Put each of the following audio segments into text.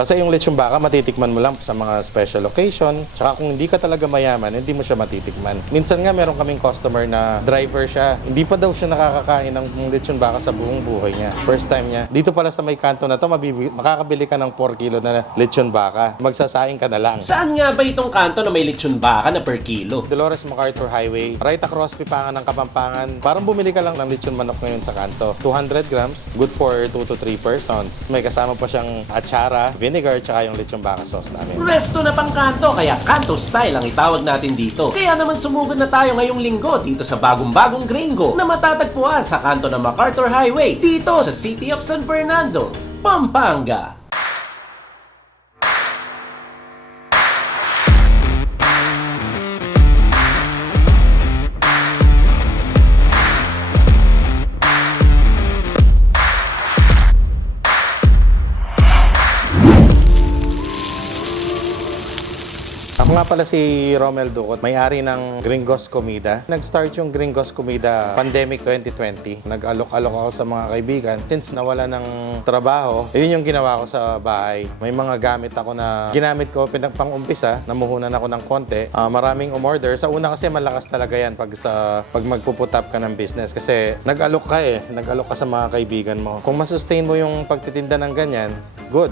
Kasi yung lechon baka matitikman mo lang sa mga special occasion. Tsaka kung hindi ka talaga mayaman, hindi mo siya matitikman. Minsan nga meron kaming customer na driver siya. Hindi pa daw siya nakakakain ng lechon baka sa buong buhay niya. First time niya. Dito pala sa may kanto na to, makakabili ka ng 4 kilo na lechon baka. Magsasaing ka na lang. Saan nga ba itong kanto na may lechon baka na per kilo? Dolores MacArthur Highway, right across Pipangan ng Kapampangan. Parang bumili ka lang ng lechon manok ngayon sa kanto. 200 grams, good for 2 to 3 persons. May kasama pa siyang atsara, vinegar, tsaka yung lechon baka sauce namin. Resto na pang kanto, kaya kanto style ang itawag natin dito. Kaya naman sumugod na tayo ngayong linggo dito sa bagong-bagong Gringo na matatagpuan sa kanto ng MacArthur Highway dito sa City of San Fernando, Pampanga. Ako nga pala si Romel Ducot, may-ari ng Gringos Comida. Nag-start yung Gringos Comida pandemic 2020. Nag-alok-alok ako sa mga kaibigan. Since nawala ng trabaho, yun yung ginawa ko sa bahay. May mga gamit ako na ginamit ko pang-umpisa. Namuhunan ako ng konti. Maraming umorder. Sa una kasi malakas talaga yan pag magpuputap ka ng business. Kasi nag-alok ka eh. Nag-alok ka sa mga kaibigan mo. Kung masustain mo yung pagtitinda ng ganyan, good.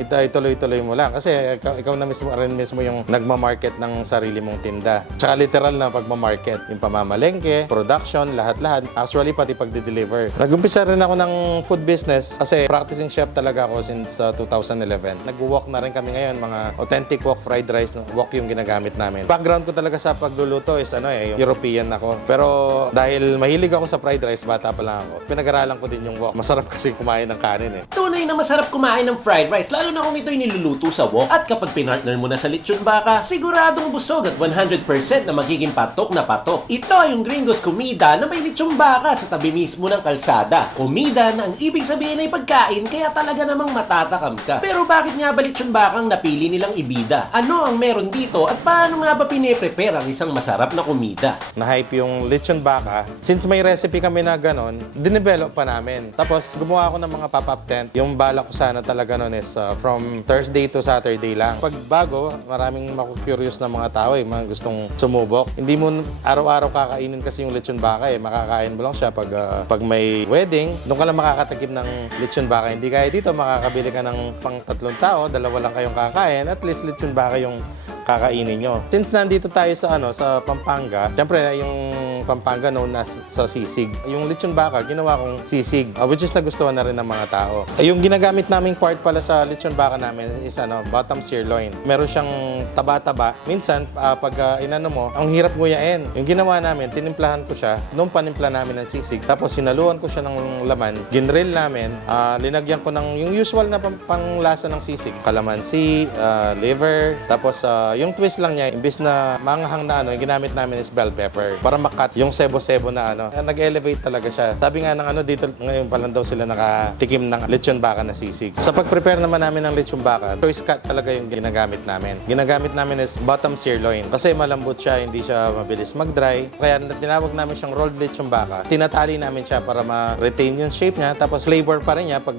Ituloy-tuloy mo lang. Kasi ikaw na mismo yung nagmamarket ng sarili mong tinda. Tsaka literal na pagmamarket. Yung pamamalengke, production, lahat-lahat. Actually, pati pagdi-deliver. Nag-umpisa rin ako ng food business kasi practicing chef talaga ako since 2011. Nag-walk na rin kami ngayon, mga authentic wok fried rice. Wok yung ginagamit namin. Background ko talaga sa pagluluto is yung European ako. Pero dahil mahilig ako sa fried rice, bata pa lang ako. Pinag-aralan ko din yung wok. Masarap kasi kumain ng kanin eh. Tunay na masarap kumain ng fried rice, lalo na kung ito'y niluluto sa wok. At kapag pinartner mo na sa lechon baka, siguradong busog at 100% na magiging patok na patok. Ito yung Gringos Comida na may lechon baka sa tabi mismo ng kalsada. Comida na ang ibig sabihin ay pagkain, kaya talaga namang matatakam ka. Pero bakit nga ba lechon baka ang napili nilang ibida? Ano ang meron dito at paano nga ba pine-prepare ang isang masarap na komida? Na-hype yung lechon baka. Since may recipe kami na ganon, dinevelop pa namin. Tapos gumawa ako ng mga pop-up tent. Yung bala ko sana talaga nun is from Thursday to Saturday lang. Pag bago, maraming maku-curious na mga tao mga gustong sumubok. Hindi mo araw-araw kakainin kasi yung lechon baka Makakain mo lang siya pag may wedding. Doon ka lang makakatikim ng lechon baka. Hindi kaya dito, makakabili ka ng pang 3 tao, 2 lang kayong kakain. At least lechon baka yung kakainin nyo. Since nandito tayo sa Pampanga, syempre yung Pampanga known as sa sisig. Yung lechon baka, ginawa kong sisig, which is nagustuhan na rin ng mga tao. Yung ginagamit naming part pala sa lechon baka namin is bottom sirloin. Meron siyang taba-taba. Minsan, pag inano mo, ang hirap nguyain. Yung ginawa namin, tinimplahan ko siya, nung panimpla namin ng sisig, tapos sinaluan ko siya ng laman, ginrill namin, linagyan ko ng yung usual na panglasa ng sisig. Kalamansi, liver, tapos yung twist lang niya, imbis na manghang na yung ginamit namin is bell pepper. Para makat yung sebo-sebo na nag-elevate talaga siya. Sabi nga ng dito, ngayon pa lang daw sila nakatikim ng lechon baka na sisig. Sa pag-prepare naman namin ng lechon baka, choice cut talaga yung ginagamit namin. Ginagamit namin is bottom sirloin. Kasi malambot siya, hindi siya mabilis mag-dry. Kaya tinawag namin siyang rolled lechon baka. Tinatali namin siya para ma-retain yung shape niya, tapos flavor pa rin niya pag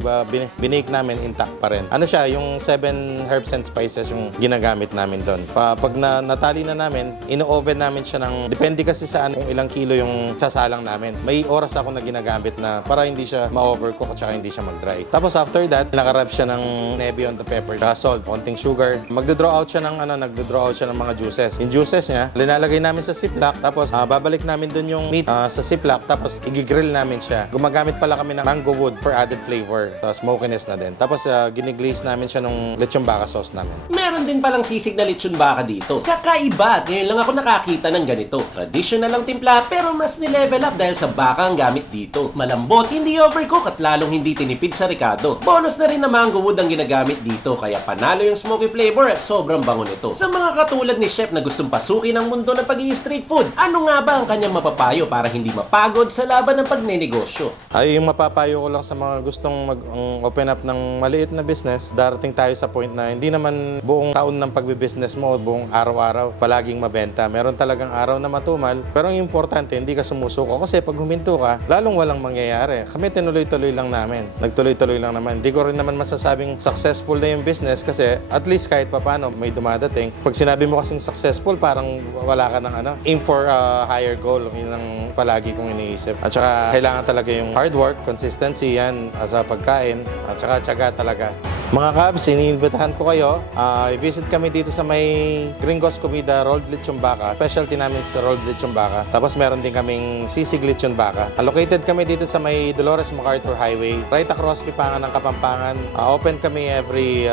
binake namin, intact pa rin. Siya, yung 7 herbs and spices yung ginagamit namin doon. Pag natali na namin, ino-oven namin siya ng, depende kasi saan kung ilang kilo yung sasalang namin. May oras ako na ginagamit na para hindi siya ma-overcook at saka hindi siya mag-dry. Tapos after that, nakarab siya ng navy on the pepper, saka salt, konting sugar. Magdo-draw out siya ng mga juices. Yung juices niya, linalagay namin sa ziplock, tapos babalik namin dun yung meat sa ziplock, tapos i-grill namin siya. Gumagamit pala kami ng mango wood for added flavor. Smokiness na din. Tapos giniglaze namin siya nung lechon baka sauce namin. Meron din palang sisig na lechon baka dito. Kakaiba at ngayon lang ako nakakita ng ganito. Traditional lang timpla pero mas ni-level up dahil sa baka ang gamit dito. Malambot, hindi overcook at lalong hindi tinipid sa ricado. Bonus na rin na mango wood ang ginagamit dito kaya panalo yung smoky flavor at sobrang bango nito. Sa mga katulad ni chef na gustong pasukin ang mundo ng pag-i-street food, ano nga ba ang kanyang mapapayo para hindi mapagod sa laban ng pagnenegosyo? Yung mapapayo ko lang sa mga gustong mag-open up ng maliit na business, darating tayo sa point na hindi naman buong taon ng pagbe-business mo mo buong araw-araw palaging mabenta. Meron talagang araw na matumal, pero ang importante, hindi ka sumusuko. Kasi pag huminto ka, lalong walang mangyayari. Kami tinuloy-tuloy lang namin. Nagtuloy-tuloy lang naman. Hindi ko rin naman masasabing successful na yung business kasi at least kahit papano may dumadating. Pag sinabi mo kasing successful, parang wala ka ng aim for a higher goal. Yun ang palagi kong iniisip. At saka kailangan talaga yung hard work, consistency yan sa pagkain, at saka tiyaga talaga. Mga Cubs, iniimbitahan ko kayo. I-visit kami dito sa may Gringos Comida Rolled Lechon Baka. Specialty namin sa Rolled Lechon Baka. Tapos meron din kaming sisig Lechon Baka. Located kami dito sa may Dolores MacArthur Highway. Right across Pipangan ng Kapampangan. Open kami every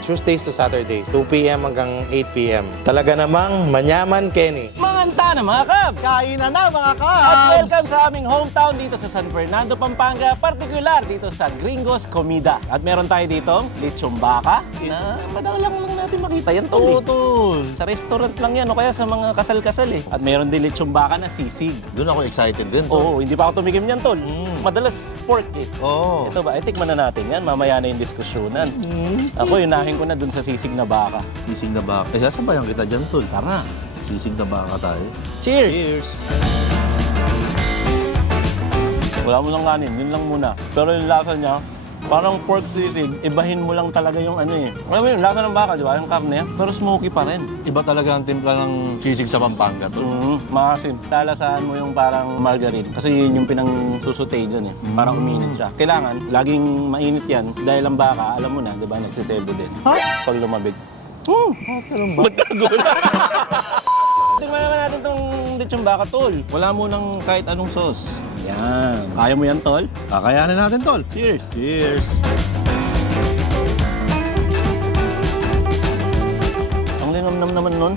Tuesdays to Saturdays. 2 p.m. hanggang 8 p.m. Talaga namang manyaman, Kenny. Manganta na mga Cubs! Kainan na mga Cubs! At welcome sa aming hometown dito sa San Fernando, Pampanga, partikular dito sa Gringos Comida. At meron tayo dito lechon baka na madali lang natin makita yan tol. Tol. Sa restaurant lang yan o kaya sa mga kasal-kasal eh. At meron din lechon baka na sisig. Doon ako excited din. Oo, hindi pa ako tumikim yan tol. Madalas pork eh. Oo. Ito ba, tikman na natin yan. Mamaya na yung diskusyonan. Ako, yunahin ko na dun sa sisig na baka. Sisig na baka. Eh, sasabayan kita dyan, Tol. Tara. Sisig na baka tayo. Cheers! Cheers! Wala mo lang kanin, yun lang muna. Pero yung lasa niya, parang pork sisig, ibahin mo lang talaga yung Alam mo yun, lasa ng baka, di ba? Yung karne, pero smoky pa rin. Iba talaga ang timpla ng sisig sa Pampanga, Tol. Maasim. Lalasahan mo yung parang margarine. Kasi yun yung pinang-susutay dun eh. Parang uminit siya. Kailangan, laging mainit yan. Dahil ang baka, alam mo na, di ba, nagsisebo din. Pag lumabig. Ba't nagulat? Tingnan naman natin itong lechon baka, tol. Wala mo nang kahit anong sauce. Yan. Kaya mo yan, tol? Kakayanin natin, Tol. Cheers! Cheers! Ang linamnam naman nun.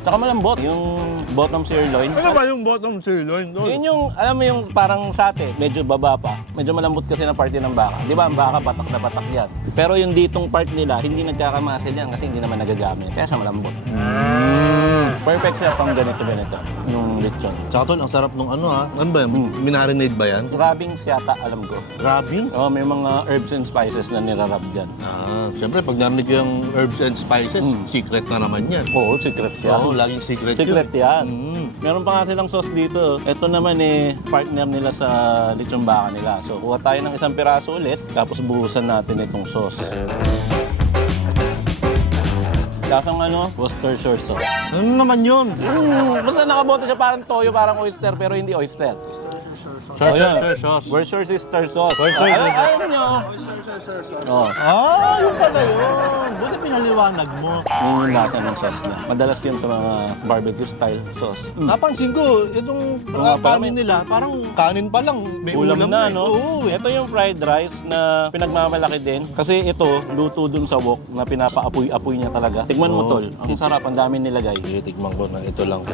Tsaka malambot. Yung bottom sirloin. Ano ba yung bottom sirloin, Tol? Yun yung, alam mo yung parang sate, medyo baba pa. Medyo malambot kasi na parte ng baka. Di ba, ang baka patak na patak yan. Pero yung ditong part nila, hindi nagkakamasil yan kasi hindi naman nagagamit. Kaya siya malambot. Perfect siya pang ganito-ganito, yung lechon. Tsaka, Tol, ang sarap nung ano ha. Ano ba yan? Minarinade ba yan? Grabbings yata, alam ko. Grabbings? Oh, may mga herbs and spices na nirarab dyan. Siyempre, pag narinig ko yung herbs and spices, secret na naman yan. Oo, secret yan. Oo, laging secret Secret yan. Mm. Meron pa nga silang sauce dito. Ito naman partner nila sa lechon baka nila. So, kuha tayo ng isang piraso ulit, tapos buhusan natin itong sauce. Lasang Worcestershire sauce. Ano naman yun? Basta nakabote siya parang toyo, parang oyster, pero hindi oyster. Worcestershire sauce. Worcestershire sauce. Worcestershire sauce. Ayun nyo. Oh. Yung pala yun. Buti pinaliwanag mo. Yun yung lasa ng sauce niya. Madalas yun sa mga barbecue style sauce. Napansin ko, itong kanin nila, parang kanin pa lang. May Ulam na, no? Oo. Ito yung fried rice na pinagmamalaki din. Kasi ito, luto dun sa wok na pinapaapoy-apoy niya talaga. Tikman mo, tol. Ang sarap, ang dami nilagay. Tikman ko na ito lang.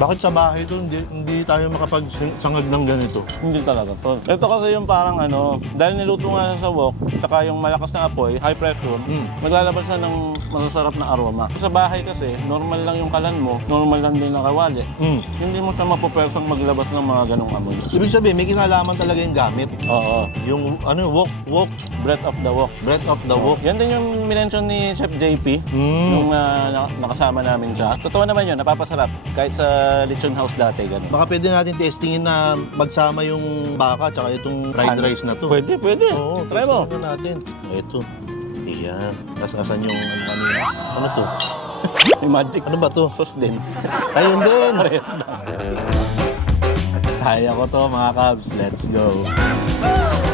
Bakit sa bahay ito hindi tayo makapagsangag ng ganito? Hindi talaga, tol. Ito kasi yung parang dahil niluto nga siya sa wok, saka yung malakas na apoy, high pressure, naglalabas siya ng masasarap na aroma. Sa bahay kasi, normal lang yung kalan mo, normal lang din ang kawali. Hindi mo siya mapupersang maglabas ng mga ganong amoy. Ibig sabihin, may kinalaman talaga yung gamit. Oo. Yung wok. Breath of the wok. Breath of the wok. Yan din yung minention ni Chef JP nung nakasama namin siya. Totoo naman yun, napapasarap. Kahit sa lechon house dati, gano'n. Baka pwede natin testingin na magsama yung baka tsaka itong fried rice na to. Pwede. Oo, Try mo. testingin na natin. Ito. Ayan. Kasasan yung kanina. Ano to? May magic. Ano ba to? Sauce din. Ayun din. Parehas lang. Kaya ko to mga Cubs. Let's go.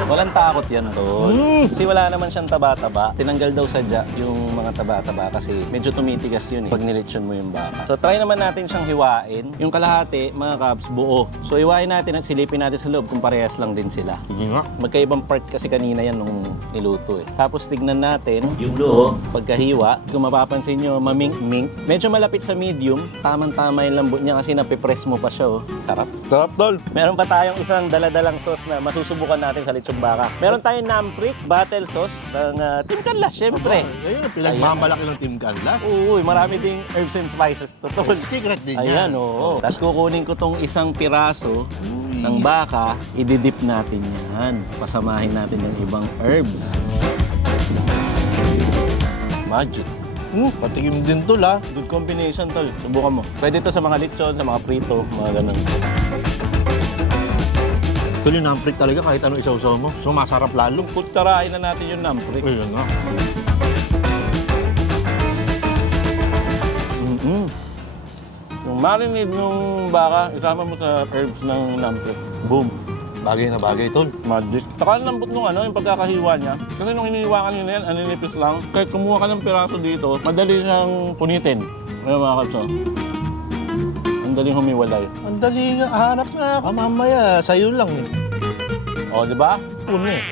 Walang takot yan, tol. Kasi wala naman siyang taba-taba. Tinanggal daw sadya yung mga taba-taba kasi medyo tumitigas yun pag nilitsyon mo yung baka. So try naman natin siyang hiwain. Yung kalahati, mga Cubs, buo. So hiwain natin at silipin natin sa loob kung parehas lang din sila. Sige nga. Magkaibang part kasi kanina yan nung niluto eh. Tapos tignan natin yung loob, pagkahiwa. Kung mapapansin nyo, mamink-mink. Medyo malapit sa medium. Tamang-tama yung lambot niya kasi napipress mo pa siya oh. Sarap. Sarap, Tol. Meron pa tayong isang daladalang sauce na masusubukan natin sa lechon baka. Meron tayong Namprick Battle Sauce ng Team Canlas, syempre. Ayun, pinagmamalaki ng Team Canlas. Oo, marami ding herbs and spices to, tol. Secret din Ayan, yan. oo. Tapos kukunin ko tong isang piraso ng baka, ididip natin yan. Pasamahin natin yung ibang herbs. Magic. Patikim din tol ha. Good combination, tol. Subukan mo. Pwede to sa mga lechon, sa mga prito, mga ganun. Tol, yung namprik talaga kahit ano isaw-saw mo. So, masarap lalo. Kutsarain na natin yung namprik. Ayun nga. Yung marinade ng baka, isama mo sa herbs ng namprik. Boom. Bagay na bagay, tol. Magic. Saka ang lambot nung yung pagkakahiwa niya. Kasi nung inihiwa ka nila yan, aninipis lang. Kahit kumuha ka ng piraso dito, madali siyang punitin. Ano mga kapso? Ang daling humiwalay. Ang dali nga. Hanap nga ka. Mamaya, sa'yo lang eh. O, di ba? Puno eh.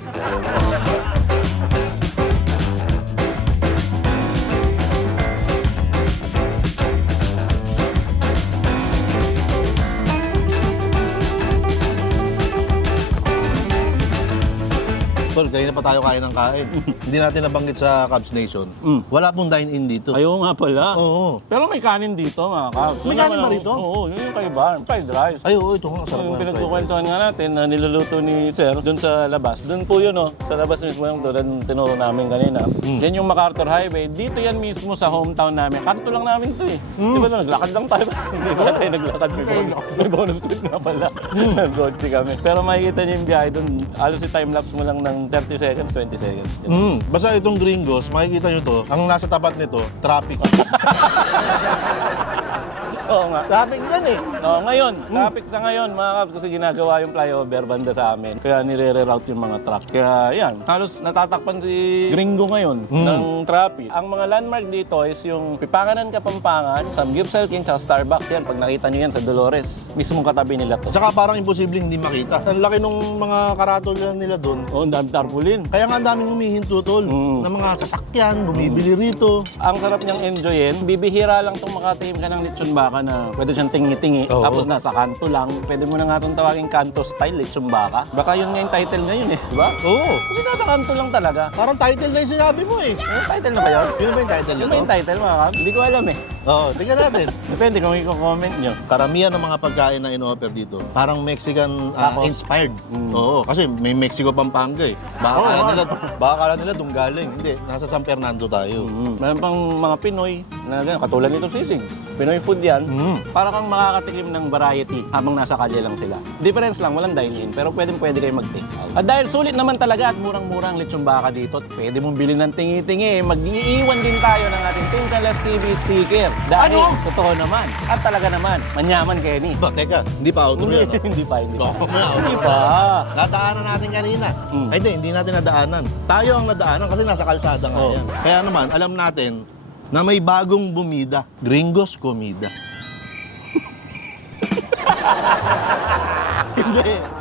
Tol, kanina pa tayo kain ng kain. Hindi natin nabanggit sa Cubs Nation. Wala pong dine-in dito. Ayaw nga pala. Oo. Pero may kanin dito, mga kaps. May kanin ba rito? Oo, yun yung kaiba. Fried rice. Ay, oo, ito nga. Sarap Yung nga. pinagkukwentuhan nga natin na niluluto ni Sir doon sa labas. Doon po yun, sa labas mismo yung doon tinuro namin kanina. Yan yung MacArthur Highway. Dito yan mismo sa hometown namin. Kanto lang namin to eh. Di ba naglakad lang tayo? Hindi ba tayo naglakad? May bonus clip nga pala. Nag-gotchi kami. Pero makikita niyo yung biyahe doon. Alos si time-lapse mo lang ng 30 seconds, 20 seconds. Basta itong Gringos, makikita nyo to, ang nasa tapat nito, traffic. Oo nga. Traffic yan eh. So, ngayon, traffic sa ngayon, mga kaps, kasi ginagawa yung flyover banda sa amin. Kaya nire-reroute yung mga truck. Kaya yan, halos natatakpan si Gringo ngayon ng traffic. Ang mga landmark dito is yung Pipanganan, Kapampangan, Samgyupsal King, sa Starbucks yan. Pag nakita nyo yan sa Dolores, mismong katabi nila to. Tsaka parang imposible hindi makita. Ang laki nung mga karatol nila doon. Oo, ang dami tarpaulin. Kaya nga ang daming humihinto tol ng mga sasakyan, bumibili rito. Ang sarap niyang enjoyin. Bibihira lang itong makatikim ka ng lechon baka na pwede siyang tingi-tingi. Oo. Tapos nasa kanto lang. Pwede mo na nga itong tawagin kanto style, lechon baka. Baka yun nga yung title ngayon eh. Di ba? Oo. Kasi nasa kanto lang talaga. Parang title na yung sinabi mo eh. Yung title na ba yun? Yun ba yung title Yun nito? ba yung title mga kap? Hindi ko alam eh. Oo, tingnan natin. Depende kung i-comment nyo. Karamihan ng mga pagkain na in-offer dito, parang Mexican Tacos. inspired. Oo, kasi may Mexico Pampanga eh. Baka kala nila doon galing. Hindi, nasa San Fernando tayo. Meron pang mga Pinoy na gano'n, katulad nito sisig. Pinoy food yan. Para kang makakatikim ng variety habang nasa kalye lang sila. Difference lang, walang dine-in, pero pwede kayo mag-take out. At dahil sulit naman talaga at murang-murang lechon baka dito, at pwede mong bilhin ng tingi-tingi, mag-iiwan din tayo ng ating Tinsalas TV sticker. Dahil totoo naman, at talaga naman, manyaman Kenny. Ba, teka, hindi pa outro yan. ah. Hindi pa. Oo, Hindi pa. Nadaanan natin kanina. Ay, hindi natin nadaanan. Tayo ang nadaanan kasi nasa kalsada nga yan. Kaya naman, alam natin na may bagong bumida. Gringos Comida.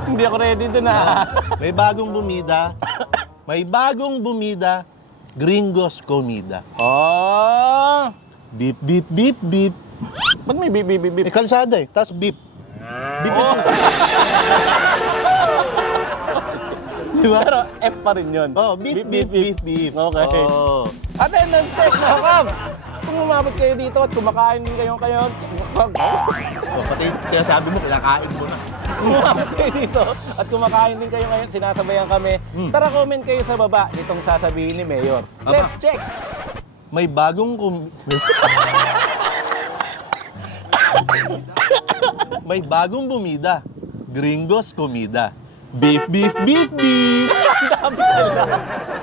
Hindi ako ready dun ah. May bagong bumida. May bagong bumida. Gringos Comida. Oh! Beep, beep, beep, beep. Ba't may bip, bip, bip, bip? May kalsada eh. Tapos beep. Beep ito. Di ba? Pero F pa rin yun. Oh, beep, beep, beep, beep. Okay. Oh. Attendance check, mga Cubs! Kung umabot kayo dito at kumakain din kayo, Oh, pati sinasabi mo, kinakain mo na. kung umabot kayo dito at kumakain din kayo ngayon, sinasabayan kami, tara comment kayo sa baba nitong sasabihin ni Mayor. Let's check! May bagong May bagong bumida. Gringos Comida. Beef, beef, beef, beef.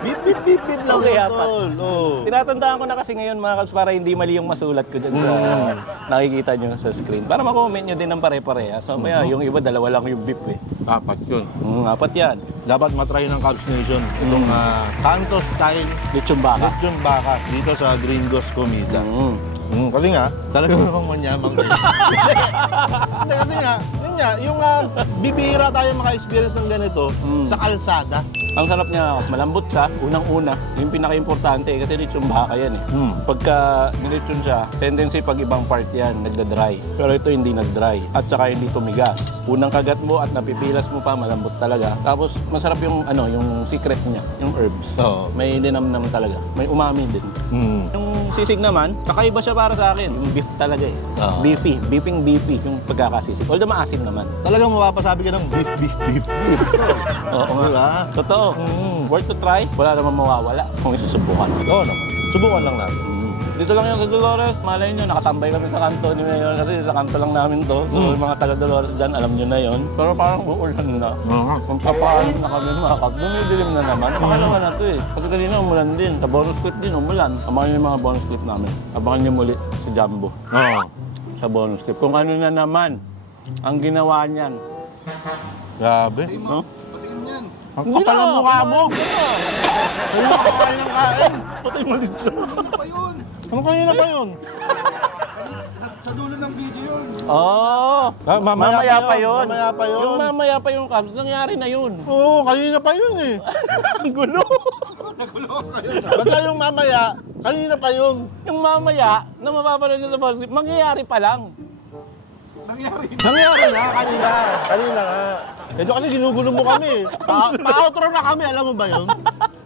Beef, beef, beef, beef lang Okay, yun, apat. tol. Oh. Tinatandaan ko na kasi ngayon mga Cubs para hindi mali yung masulat ko dyan sa nakikita nyo sa screen. Para ma-comment nyo din ng pare-pareha. So maya, yung iba dalawa lang yung beef eh. Apat yun. Apat yan. Dapat matry ng Cubs Nation itong Canto style Lechon baka. lechon baka dito sa Gringos Comida. Kasi nga, talaga namang manyamang kayo. Hindi, kasi nga, yun nga, yung bibihira tayo maka-experience ng ganito sa kalsada. Ang sarap niya, mas malambot siya. Unang-una, yung pinaka-importante kasi lechon baka yan eh. Pagka nilechon siya, tendency pag ibang part yan, nagda-dry. Pero ito hindi nag-dry. At saka hindi tumigas. Unang kagat mo at napipilas mo pa, malambot talaga. Tapos masarap yung yung secret niya, yung herbs. Oo. May linamnam talaga. May umami din. Yung sisig naman, kakaiba siya para sa akin. Yung beef talaga eh. Oo. Beefy. Beefing beefy yung pagkakasisig. Although maasim naman. Talagang mapapasabi ka ng beef, beef, beef, beef. Oo nga. Diba? Totoo. Worth to try. Wala naman mawawala kung isusubukan. Oo naman. Subukan lang natin. Dito lang yan sa Dolores. Malay nyo, nakatambay kami sa kanto ni Mayor kasi sa kanto lang namin to. So, yung mga taga Dolores dyan, alam nyo na yon. Pero parang uulan na. Kung papaalam na kami mga kap, dumidilim na naman. Pakalawa na to eh. Kasi kanina umulan din. Sa bonus clip din, umulan. Abangan nyo yung mga bonus clip namin. Abangan nyo muli si Jumbo. Oo. Sa bonus clip. Kung ano na naman ang ginawa niyan. Grabe. No? Ang kapal ng mukha mo. Kaya ka kain ng kain. Patay mo dito. Ano kanina pa yun? Oo. Mamaya pa yun. Mamaya pa yun. Yung mamaya pa yung Cubs, nangyari na yun. Oo, kanina pa yun eh. Ang gulo. Basta yung mamaya, kanina pa yun. Yung mamaya na mapapanood nyo sa bonus clip, mangyayari pa lang. Nangyari na kanina. Kanina nga. Ito kasi ginugulo mo kami. Pa-outro na kami, alam mo ba yun?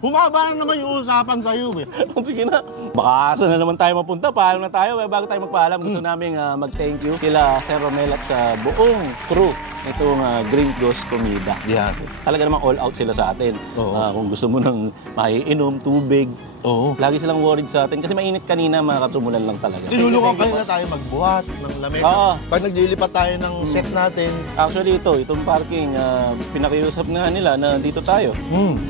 Humaba na naman yung usapan sa'yo eh. Sige na. Baka saan na naman tayo mapunta? Paalam na tayo. Bago tayo magpaalam, gusto namin mag-thank you kila Sir Romel at sa buong crew nitong Green Ghost Comida. Yan. Talaga namang all out sila sa atin. Oo. Kung gusto mo ng maiinom, tubig. Oo. Lagi silang worried sa atin kasi mainit kanina, mga katumulan lang talaga. Tinulungan kanina tayo magbuhat ng lamig. Oo. Pag naglilipat tayo ng set natin, Actually itong parking, pinakiusap nga nila na dito tayo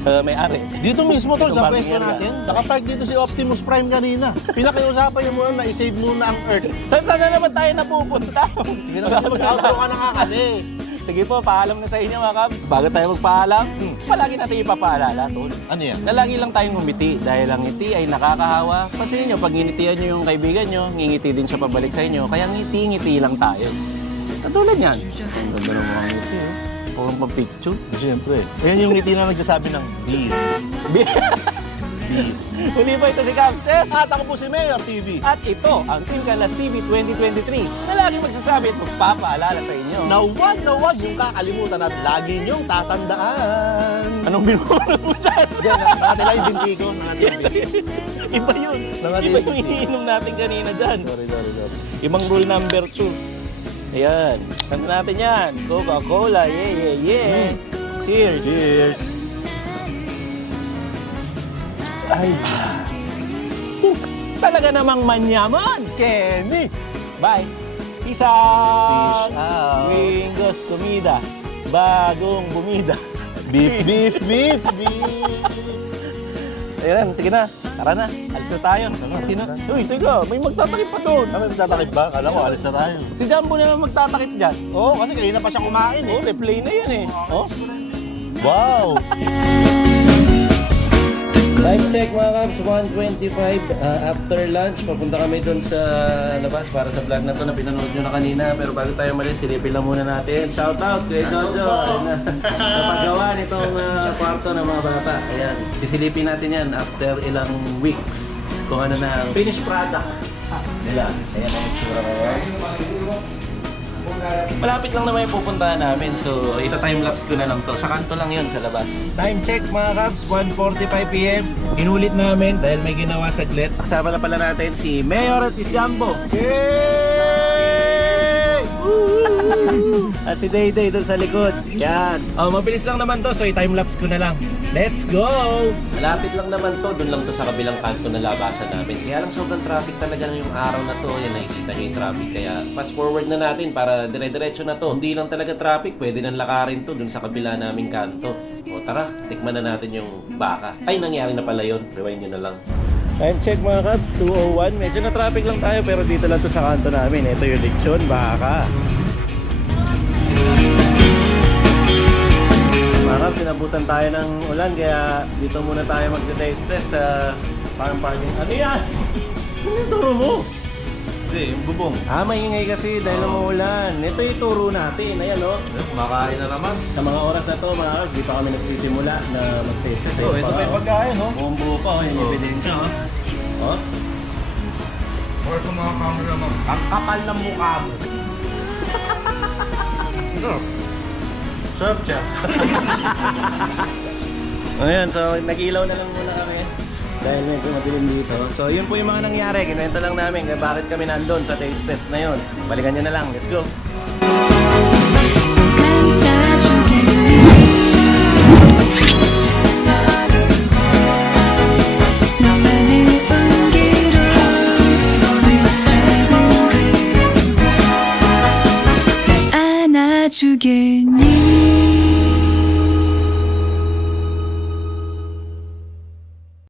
sa may-ari. dito mismo tol, Itong sa parking pwesto area. natin, nakapark dito si Optimus Prime kanina. Pinakiusapan niya muna na i-save muna ang Earth. Saan na naman tayo napupunta? Sige na, mag-outro ka na nga kasi. Sige po, paalam na sa inyo mga Cubs. Bago tayo magpaalam, palagi natin ipapaalala, tol. Ano yan? Na lagi lang tayong ngumiti dahil ang ngiti ay nakakahawa. Pansinin nyo, pag nginitian nyo yung kaibigan nyo, ngingiti din siya pabalik sa inyo. Kaya ngiti-ngiti lang tayo. Katulad yan. Ang ganda ng mga ngiti, oh. Purong pang-picture. Siyempre. Ayan yung ngiti na nagsasabi ng beef. Huli pa ito si Cubs. Yes. At ako po si Mayor TV. At ito ang Simkalas TV 2023 na lagi magsasabi at magpapaalala sa inyo. Na huwag yung kakalimutan at lagi niyong tatandaan. Anong binuhulog mo dyan? Diyan, nakatila yung binti ko. Nakatila yung binti. Iba yun. Iba yung iniinom natin kanina dyan. Sorry. Ibang rule number 2. Ayan. Saan natin yan? Coca-Cola. Yeah. Cheers. Cheers. Ay. Talaga namang manyaman. Kenny. Bye. Peace Peace out. out. Gringos Comida. Bagong bumida. Beef. Ayan, sige na. Tara na. Alis na tayo. Sino? Uy, teka. May magtatakip pa doon. Kami magtatakip ba? Kala ko, alis na tayo. Si Jumbo na lang magtatakip dyan. Oo, kasi kanina pa siya kumain eh. Oh, replay na yan eh. Oh. Wow! Time check mga Cubs, 1:25 after lunch. Papunta kami doon sa labas para sa vlog na to na pinanood nyo na kanina. Pero bago tayo malis, silipin lang muna natin. Shout out kay Jojo napagawa nitong kwarto ng mga bata. Ayan, sisilipin natin yan after ilang weeks kung ano na ang finished product nila. Ayan ang itsura ngayon. Malapit lang naman yung pupuntahan namin. So, ita-timelapse ko na lang to. Sa kanto lang yun sa labas. Time check mga Cubs, 1:45 PM. Inulit namin dahil may ginawa saglit. Kasama na pala natin si Mayor at si Jumbo. Yay! At si Dayday doon sa likod. Yan. Oh, mabilis lang naman to. So, i-timelapse ko na lang. Let's go! Malapit lang naman to. Doon lang to sa kabilang kanto na labasan namin. Kaya lang sobrang traffic talaga yung araw na to. Yan, nakikita nyo yung traffic. Kaya fast forward na natin para dire-diretso na to. Hindi lang talaga traffic. Pwede nang lakarin to doon sa kabila naming kanto. O tara, tikman na natin yung baka. Ay, nangyari na pala yun. Rewind nyo na lang. Time check mga Cubs, 2:01. Medyo na traffic lang tayo pero dito lang to sa kanto namin. Ito yung lechon, baka. Mga Cubs, sinabutan tayo ng ulan kaya dito muna tayo magte-taste test sa farm parking. Ano yan? Ano yung turo mo? Hindi, yung bubong. Maingay kasi dahil umuulan. Ito yung turo natin. Ayan o. Kumakain na naman. Sa mga oras na to mga Cubs, di pa kami nagsisimula na mag-taste test. Oh, ito may pagkain, no? Buong buo pa, yung ebidensya. Oh. Or kung mga camera mo. Ang kapal ng mukha mo. Sarap siya. Ayan, so nag-ilaw na lang muna kami dahil medyo madilim dito. So yun po yung mga nangyari. Kinuwento lang namin kung bakit kami nandun sa taste test na yun. Balikan nyo na lang. Let's go!